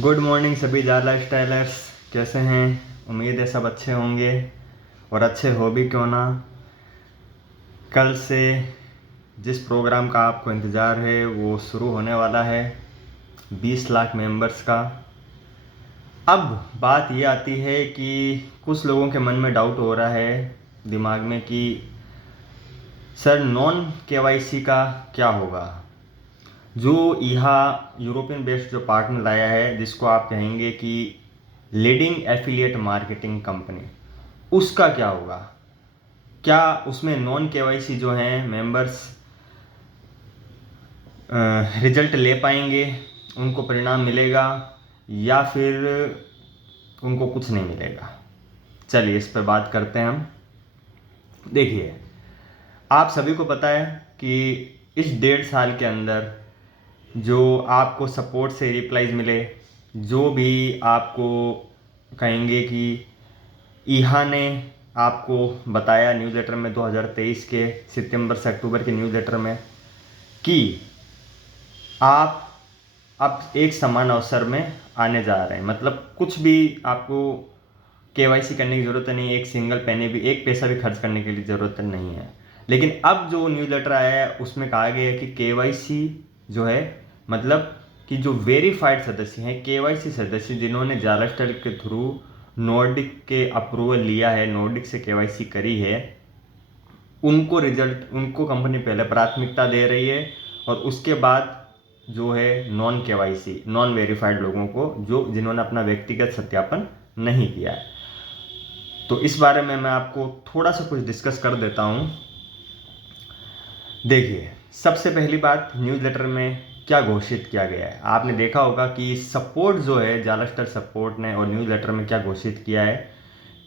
Good morning सभी जाला stylers. कैसे हैं? उम्मीद है सब अच्छे होंगे और अच्छे हो भी क्यों ना। कल से जिस प्रोग्राम का आपको इंतज़ार है वो शुरू होने वाला है, 20 लाख मेंबर्स का। अब बात ये आती है कि कुछ लोगों के मन में डाउट हो रहा है दिमाग में कि सर नॉन केवाईसी का क्या होगा। जो यहाँ यूरोपियन बेस्ड जो पार्टनर लाया है, जिसको आप कहेंगे कि लीडिंग एफिलिएट मार्केटिंग कंपनी, उसका क्या होगा? क्या उसमें नॉन केवाईसी जो हैं मेंबर्स रिजल्ट ले पाएंगे, उनको परिणाम मिलेगा, या फिर उनको कुछ नहीं मिलेगा? चलिए इस पर बात करते हैं हम। देखिए, आप सभी को पता है कि इस 1.5 साल के अंदर जो आपको सपोर्ट से रिप्लाईज मिले, जो भी आपको कहेंगे कि ईहा ने आपको बताया न्यूज़लेटर में 2023 के सितंबर से अक्टूबर के न्यूज़लेटर में कि आप अब एक समान अवसर में आने जा रहे हैं, मतलब कुछ भी आपको केवाईसी करने की ज़रूरत नहीं है, एक सिंगल पैने भी, एक पैसा भी खर्च करने के लिए ज़रूरत नहीं है। लेकिन अब जो न्यूज़लेटर आया है उसमें कहा गया है कि केवाईसी जो है, मतलब कि जो वेरीफाइड सदस्य हैं, केवाईसी सदस्य जिन्होंने जालास्टर के थ्रू नॉर्डिक के अप्रूवल लिया है, नॉर्डिक से केवाईसी करी है, उनको कंपनी पहले प्राथमिकता दे रही है। और उसके बाद जो है नॉन केवाईसी, नॉन वेरीफाइड लोगों को, जिन्होंने अपना व्यक्तिगत सत्यापन नहीं किया है। तो इस बारे में मैं आपको थोड़ा सा कुछ डिस्कस कर देता हूँ। देखिए, सबसे पहली बात, न्यूज़लेटर में क्या घोषित किया गया है। आपने देखा होगा कि सपोर्ट जो है, जालास्टर सपोर्ट ने और न्यूज़लेटर में क्या घोषित किया है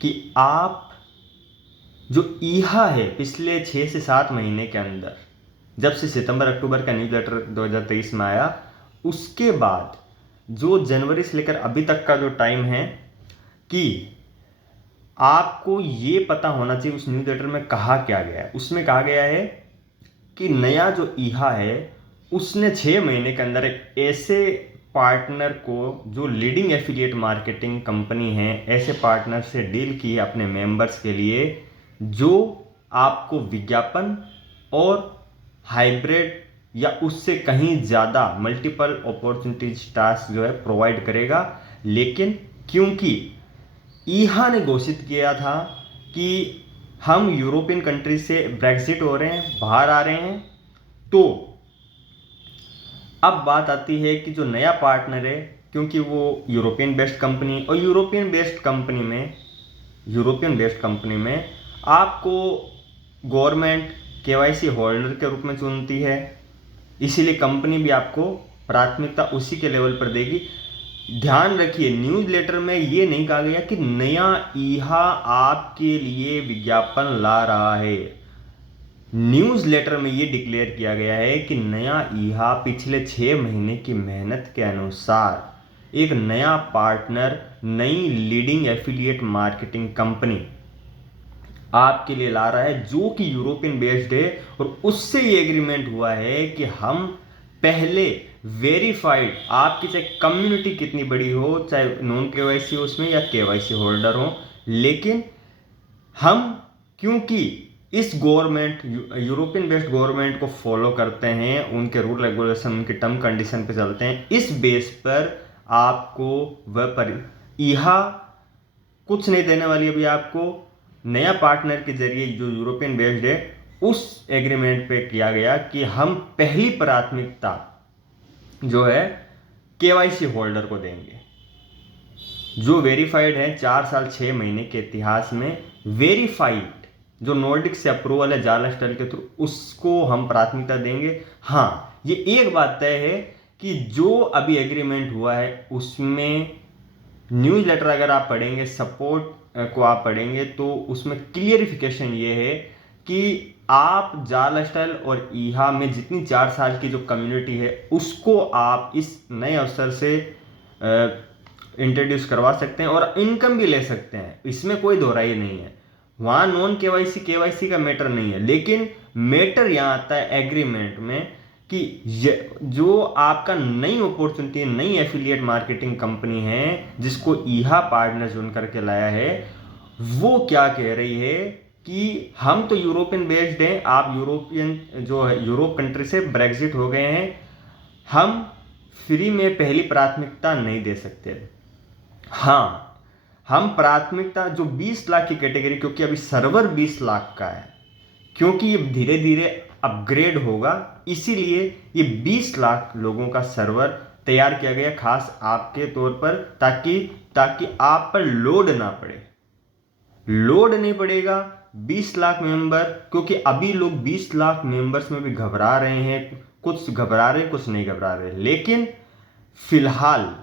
कि आप जो ईहा है पिछले 6 से 7 महीने के अंदर, जब से सितंबर अक्टूबर का न्यूज़लेटर 2023 में आया, उसके बाद जो जनवरी से लेकर अभी तक का जो टाइम है, कि आपको ये पता होना चाहिए उस न्यूज़लेटर में कहा क्या गया है। उसमें कहा गया है कि नया जो ईहा है उसने 6 महीने के अंदर एक ऐसे पार्टनर को, जो लीडिंग एफिलिएट मार्केटिंग कंपनी है, ऐसे पार्टनर से डील की है अपने मेंबर्स के लिए, जो आपको विज्ञापन और हाइब्रिड या उससे कहीं ज़्यादा मल्टीपल अपॉर्चुनिटीज टास्क जो है प्रोवाइड करेगा। लेकिन क्योंकि ईहा ने घोषित किया था कि हम यूरोपियन कंट्री से ब्रेक्सिट हो रहे हैं, बाहर आ रहे हैं, तो अब बात आती है कि जो नया पार्टनर है, क्योंकि वो यूरोपियन बेस्ड कंपनी, और यूरोपियन बेस्ड कंपनी में आपको गवर्नमेंट केवाईसी होल्डर के रूप में चुनती है, इसीलिए कंपनी भी आपको प्राथमिकता उसी के लेवल पर देगी। ध्यान रखिए, न्यूज़लेटर में ये नहीं कहा गया कि नया ईहा आपके लिए विज्ञापन ला रहा है। न्यूज़लेटर में ये डिक्लेयर किया गया है कि नया ईहा पिछले 6 महीने की मेहनत के अनुसार एक नया पार्टनर, नई लीडिंग एफिलिएट मार्केटिंग कंपनी आपके लिए ला रहा है, जो कि यूरोपियन बेस्ड है। और उससे ये एग्रीमेंट हुआ है कि हम पहले वेरीफाइड, आपकी चाहे कम्युनिटी कितनी बड़ी हो, चाहे नॉन केवाईसी हो उसमें या केवाईसी होल्डर हो, लेकिन हम क्योंकि इस गवर्नमेंट, यूरोपियन बेस्ड गवर्नमेंट को फॉलो करते हैं, उनके रूल रेगुलेशन, उनकी टर्म कंडीशन पे चलते हैं, इस बेस पर आपको वह ईहा कुछ नहीं देने वाली। अभी आपको नया पार्टनर के जरिए जो यूरोपियन बेस्ड है, उस एग्रीमेंट पे किया गया कि हम पहली प्राथमिकता जो है केवाईसी होल्डर को देंगे, जो वेरीफाइड है 4 साल 6 महीने के इतिहास में वेरीफाइड, जो नॉर्डिक से अप्रूवल है जालास्टर के थ्रू, उसको हम प्राथमिकता देंगे। हाँ, ये एक बात तय है कि जो अभी एग्रीमेंट हुआ है उसमें न्यूज़लेटर अगर आप पढ़ेंगे, सपोर्ट को आप पढ़ेंगे, तो उसमें क्लियरिफिकेशन ये है कि आप जालास्टर और ईहा में जितनी 4 साल की जो कम्युनिटी है उसको आप इस नए अवसर से इंट्रोड्यूस करवा सकते हैं और इनकम भी ले सकते हैं, इसमें कोई दोहराई नहीं है। वहाँ नॉन केवाईसी केवाईसी का मैटर नहीं है, लेकिन मैटर यहाँ आता है एग्रीमेंट में कि जो आपका नई अपॉर्चुनिटी, नई एफिलिएट मार्केटिंग कंपनी है जिसको ईहा पार्टनर चुन करके लाया है, वो क्या कह रही है कि हम तो यूरोपियन बेस्ड हैं, आप यूरोपियन जो है यूरोप कंट्री से ब्रेग्जिट हो गए हैं, हम फ्री में पहली प्राथमिकता नहीं दे सकते। हाँ, हम प्राथमिकता जो 20 लाख की कैटेगरी, क्योंकि अभी सर्वर 20 लाख का है, क्योंकि ये धीरे धीरे अपग्रेड होगा, इसीलिए ये 20 लाख लोगों का सर्वर तैयार किया गया खास आपके तौर पर, ताकि आप पर लोड ना पड़े। लोड नहीं पड़ेगा 20 लाख मेंबर, क्योंकि अभी लोग 20 लाख मेंबर्स में भी घबरा रहे हैं, कुछ घबरा रहे हैं, कुछ नहीं घबरा रहे, लेकिन फिलहाल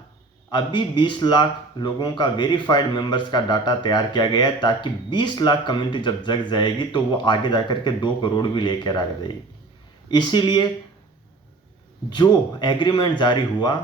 अभी 20 लाख लोगों का वेरीफाइड मेंबर्स का डाटा तैयार किया गया है, ताकि 20 लाख कम्युनिटी जब जग जाएगी तो वो आगे जाकर के 2 करोड़ भी लेकर आ जाएगी। इसीलिए जो एग्रीमेंट जारी हुआ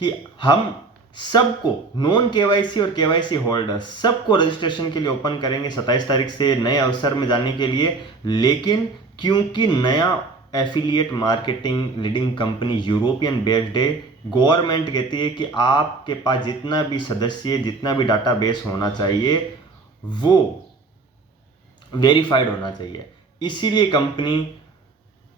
कि हम सबको, नॉन केवाईसी और केवाईसी होल्डर सबको रजिस्ट्रेशन के लिए ओपन करेंगे 27 तारीख से नए अवसर में जाने के लिए। लेकिन क्योंकि नया affiliate marketing leading company European based है, गवर्नमेंट कहती है कि आपके पास जितना भी सदस्य, जितना भी डाटाबेस होना चाहिए वो वेरीफाइड होना चाहिए। इसीलिए कंपनी,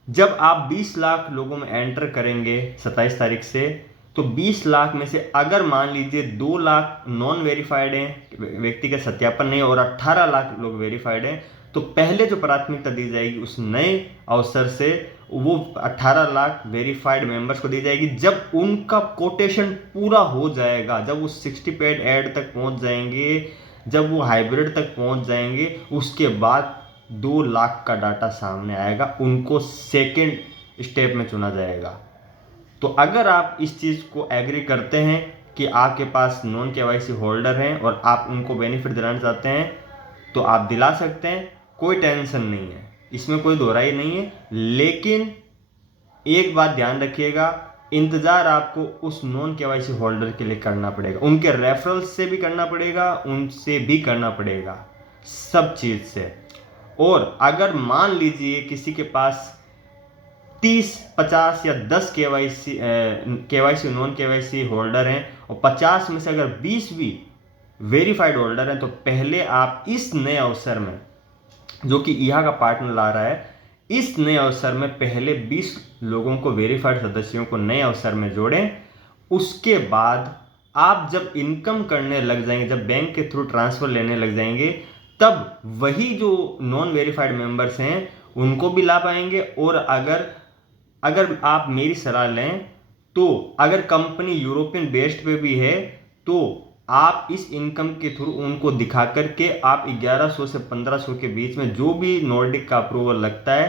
जब आप 20 लाख लोगों में एंटर करेंगे 27 तारीख से, तो 20 लाख में से अगर मान लीजिए 2 लाख नॉन वेरीफाइड हैं, व्यक्ति का सत्यापन नहीं, और 18 लाख लोग वेरीफाइड हैं, तो पहले जो प्राथमिकता दी जाएगी उस नए अवसर से वो 18 लाख वेरीफाइड मेंबर्स को दी जाएगी। जब उनका कोटेशन पूरा हो जाएगा, जब वो 60 पेड ऐड तक पहुंच जाएंगे, जब वो हाइब्रिड तक पहुंच जाएंगे, उसके बाद 2 लाख का डाटा सामने आएगा, उनको सेकेंड स्टेप में चुना जाएगा। तो अगर आप इस चीज़ को एग्री करते हैं कि आपके पास नॉन केवाईसी होल्डर हैं और आप उनको बेनिफिट दिलाना चाहते हैं, तो आप दिला सकते हैं, कोई टेंशन नहीं है, इसमें कोई दोहराई नहीं है। लेकिन एक बात ध्यान रखिएगा, इंतज़ार आपको उस नॉन केवाईसी होल्डर के लिए करना पड़ेगा, उनके रेफरल्स से भी करना पड़ेगा, उनसे भी करना पड़ेगा, सब चीज़ से। और अगर मान लीजिए किसी के पास 30, 50 या 10 केवाईसी नॉन केवाईसी होल्डर हैं और 50 में से अगर 20 भी वेरीफाइड होल्डर हैं, तो पहले आप इस नए अवसर में, जो कि ईहा का पार्टनर ला रहा है, इस नए अवसर में पहले 20 लोगों को, वेरीफाइड सदस्यों को नए अवसर में जोड़ें। उसके बाद आप जब इनकम करने लग जाएंगे, जब बैंक के थ्रू ट्रांसफर लेने लग जाएंगे, तब वही जो नॉन वेरीफाइड मेंबर्स हैं उनको भी ला पाएंगे। और अगर आप मेरी सलाह लें तो अगर कंपनी यूरोपियन बेस्ड पे भी है, तो आप इस इनकम के थ्रू उनको दिखा करके आप 1100 से 1500 के बीच में जो भी नॉर्डिक का अप्रूवल लगता है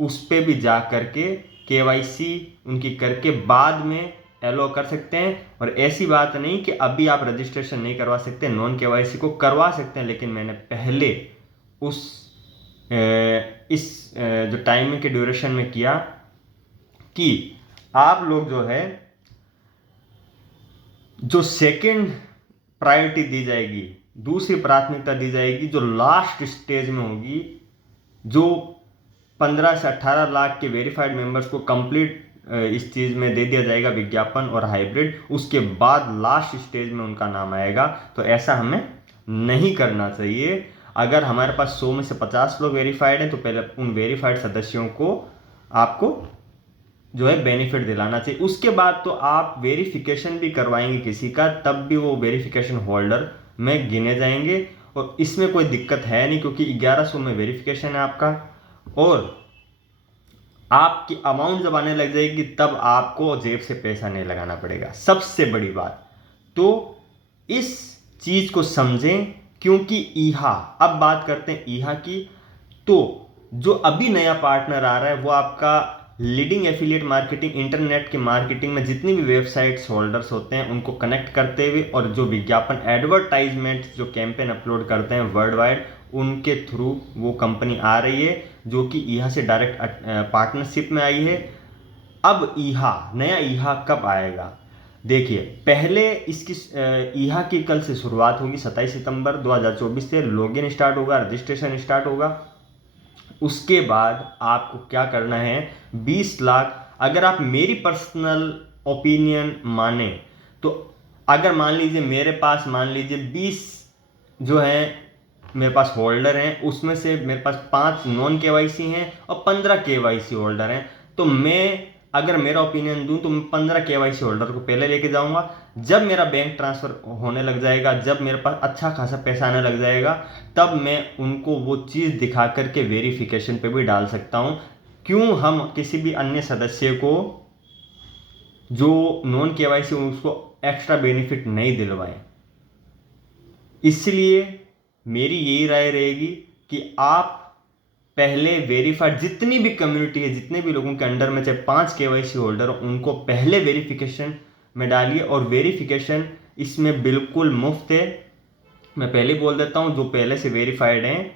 उस पे भी जा करके केवाईसी उनकी करके बाद में एलो कर सकते हैं। और ऐसी बात नहीं कि अभी आप रजिस्ट्रेशन नहीं करवा सकते, नॉन केवाईसी को करवा सकते हैं, लेकिन मैंने पहले इस जो टाइमिंग के ड्यूरेशन में किया कि आप लोग जो है, जो सेकंड प्रायोरिटी दी जाएगी, दूसरी प्राथमिकता दी जाएगी, जो लास्ट स्टेज में होगी, जो 15 से 18 लाख के वेरीफाइड मेंबर्स को कंप्लीट इस चीज़ में दे दिया जाएगा, विज्ञापन और हाइब्रिड, उसके बाद लास्ट स्टेज में उनका नाम आएगा। तो ऐसा हमें नहीं करना चाहिए। अगर हमारे पास 100 में से 50 लोग वेरीफाइड हैं, तो पहले उन वेरीफाइड सदस्यों को आपको जो है बेनिफिट दिलाना चाहिए। उसके बाद तो आप वेरिफिकेशन भी करवाएंगे किसी का, तब भी वो वेरिफिकेशन होल्डर में गिने जाएंगे, और इसमें कोई दिक्कत है नहीं, क्योंकि 1100 में वेरिफिकेशन है आपका, और आपकी अमाउंट जब आने लग जाएगी तब आपको जेब से पैसा नहीं लगाना पड़ेगा। सबसे बड़ी बात तो इस चीज़ को समझें, क्योंकि ईहा, अब बात करते हैं ईहा की, तो जो अभी नया पार्टनर आ रहा है वो आपका लीडिंग एफिलिएट मार्केटिंग, इंटरनेट की मार्केटिंग में जितनी भी वेबसाइट्स होल्डर्स होते हैं उनको कनेक्ट करते हुए, और जो विज्ञापन एडवर्टाइजमेंट जो कैंपेन अपलोड करते हैं वर्ल्ड वाइड, उनके थ्रू वो कंपनी आ रही है, जो कि ईहा से डायरेक्ट पार्टनरशिप में आई है। अब ईहा, नया ईहा कब आएगा? देखिए, पहले इसकी ईहा की कल से शुरुआत होगी, 27 सितंबर 2024 से लॉगिन स्टार्ट होगा, रजिस्ट्रेशन स्टार्ट होगा। उसके बाद आपको क्या करना है, 20 लाख अगर आप मेरी पर्सनल ओपिनियन माने तो अगर मान लीजिए मेरे पास मान लीजिए 20 जो है मेरे पास होल्डर हैं, उसमें से मेरे पास 5 नॉन केवाईसी हैं और 15 केवाईसी होल्डर हैं, तो मैं अगर मेरा ओपिनियन दूं तो मैं 15 केवाईसी होल्डर को पहले लेके जाऊंगा। जब मेरा बैंक ट्रांसफर होने लग जाएगा, जब मेरे पास अच्छा खासा पैसा आने लग जाएगा, तब मैं उनको वो चीज़ दिखा करके वेरिफिकेशन पे भी डाल सकता हूं। क्यों हम किसी भी अन्य सदस्य को जो नॉन केवाईसी उसको एक्स्ट्रा बेनिफिट नहीं दिलवाएं। इसलिए मेरी यही राय रहेगी कि आप पहले वेरीफाइड जितनी भी कम्युनिटी है, जितने भी लोगों के अंडर में चाहे 5 केवाईसी होल्डर हो, उनको पहले वेरिफिकेशन में डालिए। और वेरिफिकेशन इसमें बिल्कुल मुफ्त है। मैं पहले बोल देता हूं, जो पहले से वेरीफाइड हैं,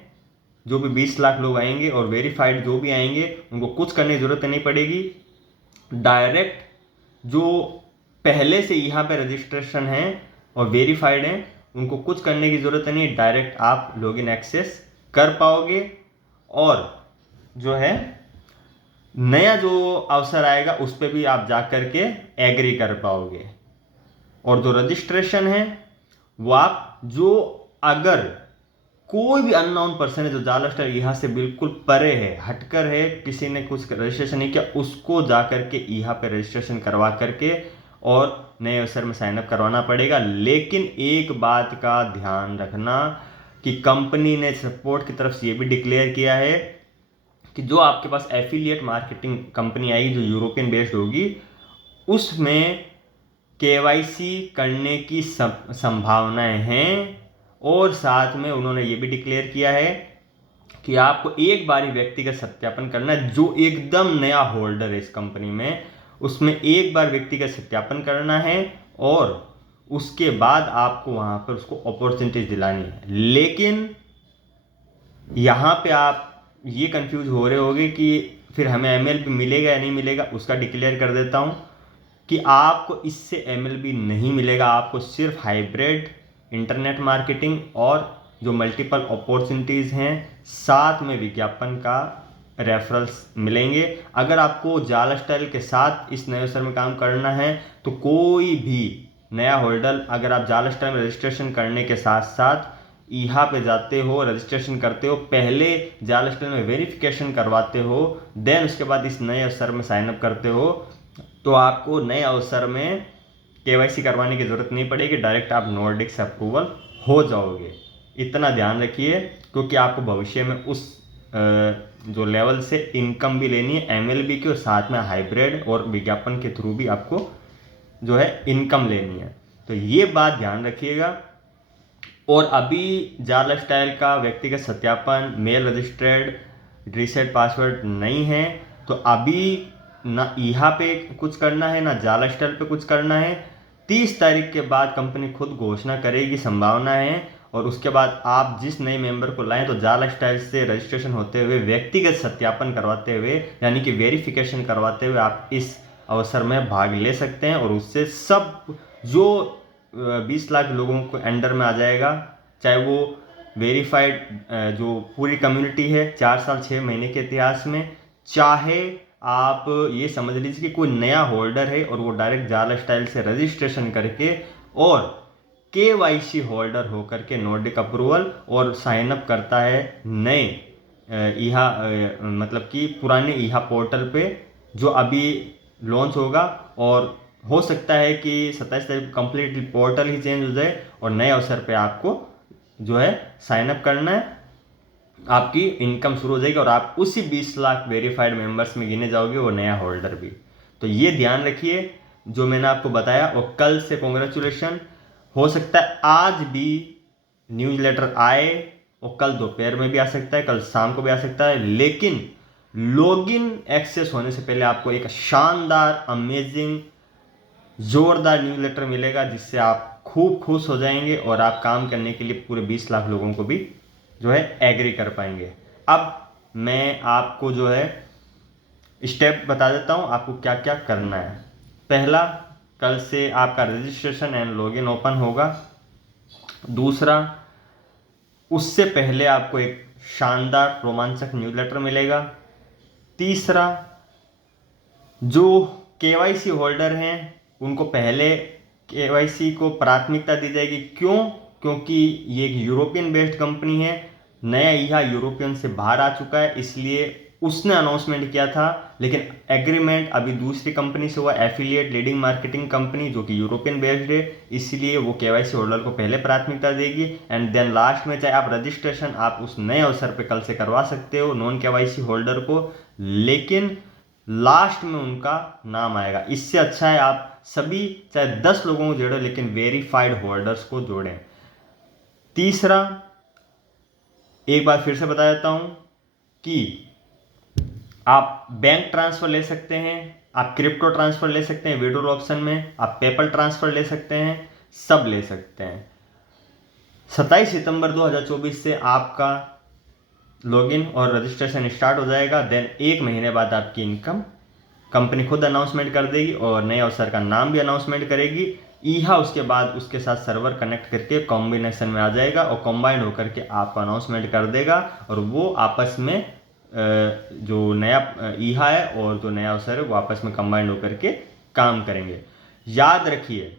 जो भी 20 लाख लोग आएंगे और वेरीफाइड जो भी आएंगे, उनको कुछ करने की जरूरत नहीं पड़ेगी। डायरेक्ट जो पहले से यहाँ पे रजिस्ट्रेशन है और वेरीफाइड हैं, उनको कुछ करने की ज़रूरत नहीं, डायरेक्ट आप लॉगिन एक्सेस कर पाओगे। और जो है नया जो अवसर आएगा उस पर भी आप जा कर के एग्री कर पाओगे। और जो रजिस्ट्रेशन है वो आप जो अगर कोई भी अननोन पर्सन है जो जाल स्टाइल यहाँ से बिल्कुल परे है, हटकर है, किसी ने कुछ रजिस्ट्रेशन नहीं किया, उसको जा करके यहाँ पे रजिस्ट्रेशन करवा करके और नए अवसर में साइनअप करवाना पड़ेगा। लेकिन एक बात का ध्यान रखना कि कंपनी ने सपोर्ट की तरफ से ये भी डिक्लेयर किया है कि जो आपके पास एफिलिएट मार्केटिंग कंपनी आएगी जो यूरोपियन बेस्ड होगी, उसमें केवाईसी करने की संभावनाएं हैं। और साथ में उन्होंने ये भी डिक्लेयर किया है कि आपको एक बार ही व्यक्तिगत सत्यापन करना है। जो एकदम नया होल्डर है इस कंपनी में, उसमें एक बार व्यक्तिगत सत्यापन करना है और उसके बाद आपको वहां पर उसको अपॉर्चुनिटीज दिलानी है। लेकिन यहाँ पे आप ये कंफ्यूज हो रहे होगे कि फिर हमें एमएलबी मिलेगा या नहीं मिलेगा। उसका डिक्लेयर कर देता हूँ कि आपको इससे एमएलबी नहीं मिलेगा, आपको सिर्फ हाइब्रिड इंटरनेट मार्केटिंग और जो मल्टीपल अपॉर्चुनिटीज़ हैं, साथ में विज्ञापन का रेफरल्स मिलेंगे। अगर आपको जाल स्टाइल के साथ इस नए अवसर में काम करना है तो कोई भी नया होल्डर, अगर आप जाल स्टाइल में रजिस्ट्रेशन करने के साथ साथ यहाँ पे जाते हो, रजिस्ट्रेशन करते हो, पहले जाल स्टाइल में वेरिफिकेशन करवाते हो, देन उसके बाद इस नए अवसर में साइनअप करते हो, तो आपको नए अवसर में केवाईसी करवाने की ज़रूरत नहीं पड़ेगी, डायरेक्ट आप नॉर्डिक से अप्रूवल हो जाओगे। इतना ध्यान रखिए, क्योंकि आपको भविष्य में उस जो लेवल से इनकम भी लेनी है एमएलबी की, और साथ में हाइब्रिड और विज्ञापन के थ्रू भी आपको जो है इनकम लेनी है। तो ये बात ध्यान रखिएगा। और अभी जाल स्टाइल का व्यक्तिगत सत्यापन, मेल रजिस्टर्ड रीसेट पासवर्ड नहीं है, तो अभी ना यहाँ पे कुछ करना है ना जाल स्टाइल पे कुछ करना है। 30 तारीख के बाद कंपनी खुद घोषणा करेगी, संभावना है। और उसके बाद आप जिस नए मेंबर को लाएं तो जाल स्टाइल से रजिस्ट्रेशन होते हुए, व्यक्तिगत सत्यापन करवाते हुए, यानी कि वेरिफिकेशन करवाते हुए आप इस अवसर में भाग ले सकते हैं। और उससे सब जो 20 लाख लोगों को अंडर में आ जाएगा, चाहे वो वेरीफाइड जो पूरी कम्युनिटी है 4 साल 6 महीने के इतिहास में, चाहे आप ये समझ लीजिए कि कोई नया होल्डर है और वो डायरेक्ट जाल स्टाइल से रजिस्ट्रेशन करके और केवाईसी होल्डर होकर के नॉर्डिक अप्रूवल और साइनअप करता है नए ईहा मतलब कि पुराने ईहा पोर्टल पे जो अभी लॉन्च होगा। और हो सकता है कि 27 तारीख को कंप्लीटली पोर्टल ही चेंज हो जाए और नए अवसर पे आपको जो है साइनअप करना है, आपकी इनकम शुरू हो जाएगी और आप उसी 20 लाख वेरीफाइड मेंबर्स में गिने जाओगे, वो नया होल्डर भी। तो ये ध्यान रखिए जो मैंने आपको बताया। और कल से कॉन्ग्रेचुलेशन, हो सकता है आज भी न्यूज़लेटर आए और कल दोपहर में भी आ सकता है, कल शाम को भी आ सकता है, लेकिन लॉगिन एक्सेस होने से पहले आपको एक शानदार, अमेजिंग, जोरदार न्यूज़लेटर मिलेगा जिससे आप खूब खुश हो जाएंगे और आप काम करने के लिए पूरे 20 लाख लोगों को भी जो है एग्री कर पाएंगे। अब मैं आपको जो है स्टेप बता देता हूँ आपको क्या क्या करना है। पहला, कल से आपका रजिस्ट्रेशन एंड लॉगिन ओपन होगा। दूसरा, उससे पहले आपको एक शानदार रोमांचक न्यूज़लेटर मिलेगा। तीसरा, जो केवाईसी होल्डर हैं उनको पहले केवाईसी को प्राथमिकता दी जाएगी। क्यों? क्योंकि ये एक यूरोपियन बेस्ड कंपनी है, नया ईहा यूरोपियन से बाहर आ चुका है, इसलिए उसने अनाउंसमेंट किया था। लेकिन एग्रीमेंट अभी दूसरी कंपनी से हुआ, एफिलिएट लीडिंग मार्केटिंग कंपनी, जो कि यूरोपियन बेस्ड है, इसलिए वो केवाईसी होल्डर को पहले प्राथमिकता देगी। एंड देन लास्ट में चाहे आप रजिस्ट्रेशन आप उस नए अवसर पे कल से करवा सकते हो नॉन केवाईसी होल्डर को, लेकिन लास्ट में उनका नाम आएगा। इससे अच्छा है आप सभी चाहे 10 लोगों को जोड़ें लेकिन वेरीफाइड होल्डर्स को जोड़ें। तीसरा, एक बार फिर से बता देता हूं कि आप बैंक ट्रांसफर ले सकते हैं, आप क्रिप्टो ट्रांसफर ले सकते हैं विड्रॉल ऑप्शन में, आप पेपल ट्रांसफर ले सकते हैं, सब ले सकते हैं। 27 सितंबर 2024 से आपका लॉगिन और रजिस्ट्रेशन स्टार्ट हो जाएगा। देन 1 महीने बाद आपकी इनकम कंपनी खुद अनाउंसमेंट कर देगी और नए अवसर का नाम भी अनाउंसमेंट करेगी। ईहा उसके बाद उसके साथ सर्वर कनेक्ट करके कॉम्बिनेशन में आ जाएगा और कॉम्बाइंड होकर के आपको अनाउंसमेंट कर देगा, और वो आपस में जो नया ईहा है और जो नया अवसर है वो आपस में कंबाइंड होकर के काम करेंगे। याद रखिए,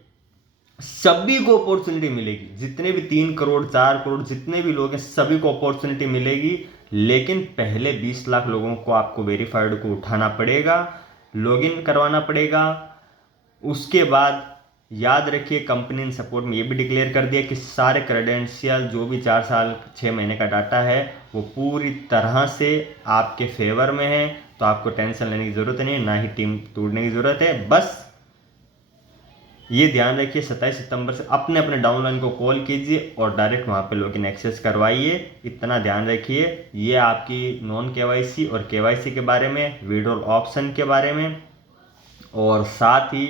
सभी को अपॉर्चुनिटी मिलेगी, जितने भी 3 करोड़ 4 करोड़ जितने भी लोग हैं सभी को अपॉर्चुनिटी मिलेगी, लेकिन पहले 20 लाख लोगों को आपको वेरीफाइड को उठाना पड़ेगा, लॉगिन करवाना पड़ेगा। उसके बाद याद रखिए, कंपनी ने सपोर्ट में ये भी डिक्लेयर कर दिया कि सारे क्रेडेंशियल जो भी 4 साल 6 महीने का डाटा है वो पूरी तरह से आपके फेवर में है, तो आपको टेंशन लेने की ज़रूरत नहीं है, ना ही टीम तोड़ने की ज़रूरत है। बस ये ध्यान रखिए, 27 सितंबर से अपने अपने डाउनलाइन को कॉल कीजिए और डायरेक्ट वहाँ पे लॉगिन एक्सेस करवाइए। इतना ध्यान रखिए। ये आपकी नॉन केवाईसी और केवाईसी के बारे में, विड्रॉल ऑप्शन के बारे में, और साथ ही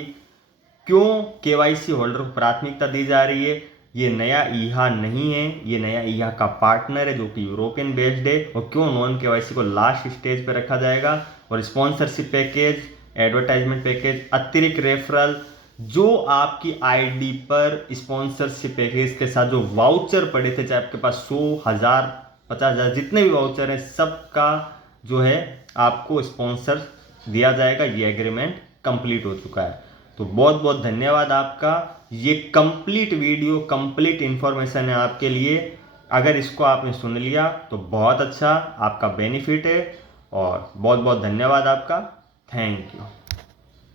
क्यों केवाईसी होल्डर को प्राथमिकता दी जा रही है। ये नया ईहा नहीं है, ये नया ईहा का पार्टनर है जो कि यूरोपियन बेस्ड है, और क्यों नॉन केवाईसी को लास्ट स्टेज पे रखा जाएगा। और स्पॉन्सरशिप पैकेज, एडवर्टाइजमेंट पैकेज, अतिरिक्त रेफरल, जो आपकी आईडी पर स्पॉन्सरशिप पैकेज के साथ जो वाउचर पड़े थे, चाहे आपके पास 100, 1000, 50,000 जितने भी वाउचर हैं, सबका जो है आपको स्पॉन्सर दिया जाएगा। ये एग्रीमेंट कंप्लीट हो चुका है। तो बहुत बहुत धन्यवाद आपका। ये कंप्लीट वीडियो, कंप्लीट इंफॉर्मेशन है आपके लिए। अगर इसको आपने सुन लिया तो बहुत अच्छा, आपका बेनिफिट है। और बहुत बहुत धन्यवाद आपका। Thank you.